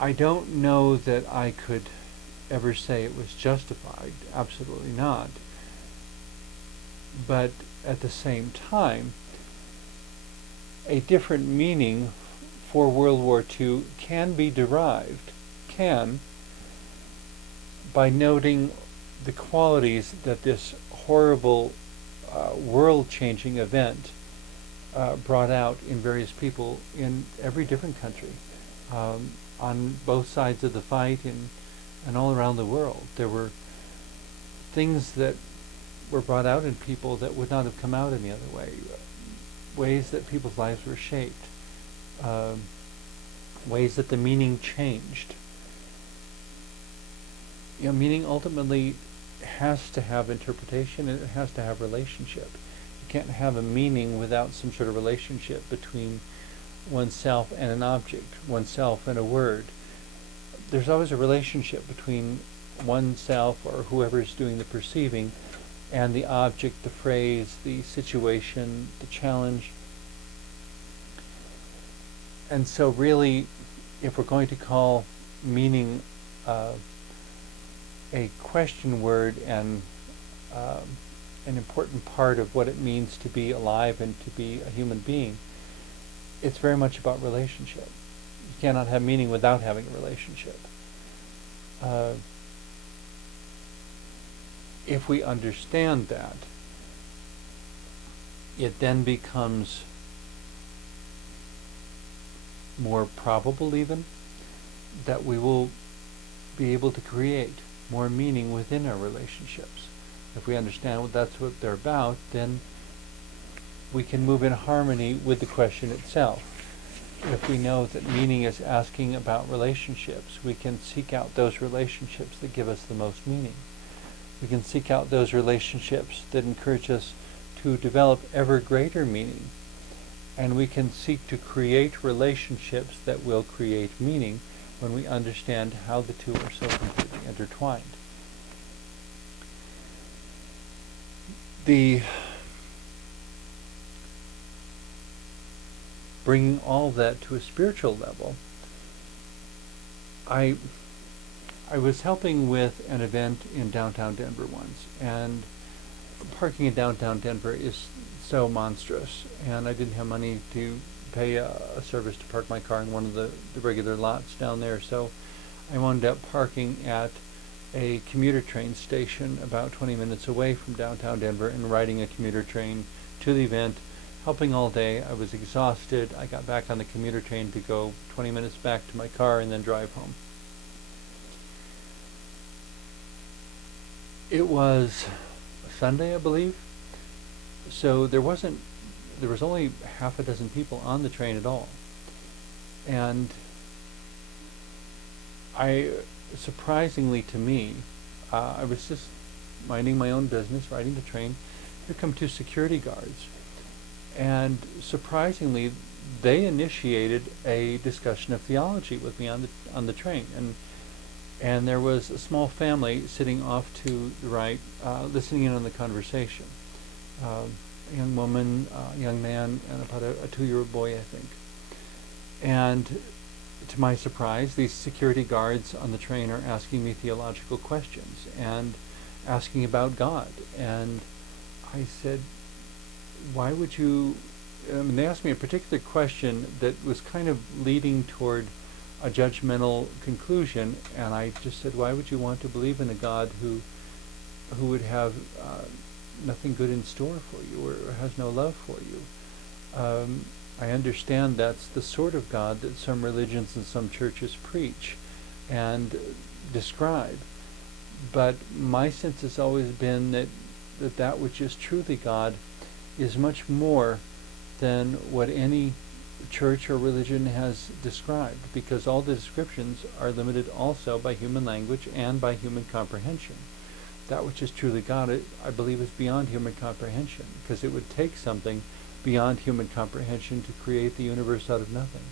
I don't know that I could ever say it was justified. Absolutely not. But at the same time, a different meaning for World War II can be derived, by noting the qualities that this horrible world-changing event brought out in various people in every different country, on both sides of the fight and all around the world. There were things that were brought out in people that would not have come out any other way, ways that people's lives were shaped, ways that the meaning changed. Meaning ultimately has to have interpretation, and it has to have relationship. You can't have a meaning without some sort of relationship between oneself and an object, oneself and a word. There's always a relationship between oneself or whoever's doing the perceiving and the object, the phrase, the situation, the challenge. And so really, if we're going to call meaning a question word and an important part of what it means to be alive and to be a human being, it's very much about relationship. You cannot have meaning without having a relationship. If we understand that, it then becomes more probable even that we will be able to create more meaning within our relationships. If we understand that's what they're about, then we can move in harmony with the question itself. If we know that meaning is asking about relationships, we can seek out those relationships that give us the most meaning. We can seek out those relationships that encourage us to develop ever greater meaning. And we can seek to create relationships that will create meaning when we understand how the two are so completely intertwined. The bringing all that to a spiritual level, I was helping with an event in downtown Denver once, and parking in downtown Denver is so monstrous, and I didn't have money to pay a service to park my car in one of the regular lots down there, so I wound up parking at a commuter train station about 20 minutes away from downtown Denver and riding a commuter train to the event, helping all day. I was exhausted. I got back on the commuter train to go 20 minutes back to my car and then drive home. It was a Sunday, I believe, so there was only half a dozen people on the train at all. And surprisingly to me, I was just minding my own business, riding the train. Here come two security guards. And surprisingly, they initiated a discussion of theology with me on the train. And there was a small family sitting off to the right, listening in on the conversation. A young woman, a young man, and about a 2-year-old boy, I think. And to my surprise, these security guards on the train are asking me theological questions and asking about God. And I said, why would you... they asked me a particular question that was kind of leading toward a judgmental conclusion, and I just said, why would you want to believe in a God who would have nothing good in store for you or has no love for you? I understand that's the sort of God that some religions and some churches preach and describe, but my sense has always been that which is truly God is much more than what any church or religion has described, because all the descriptions are limited also by human language and by human comprehension. That which is truly God, I believe, is beyond human comprehension, because it would take something beyond human comprehension to create the universe out of nothing.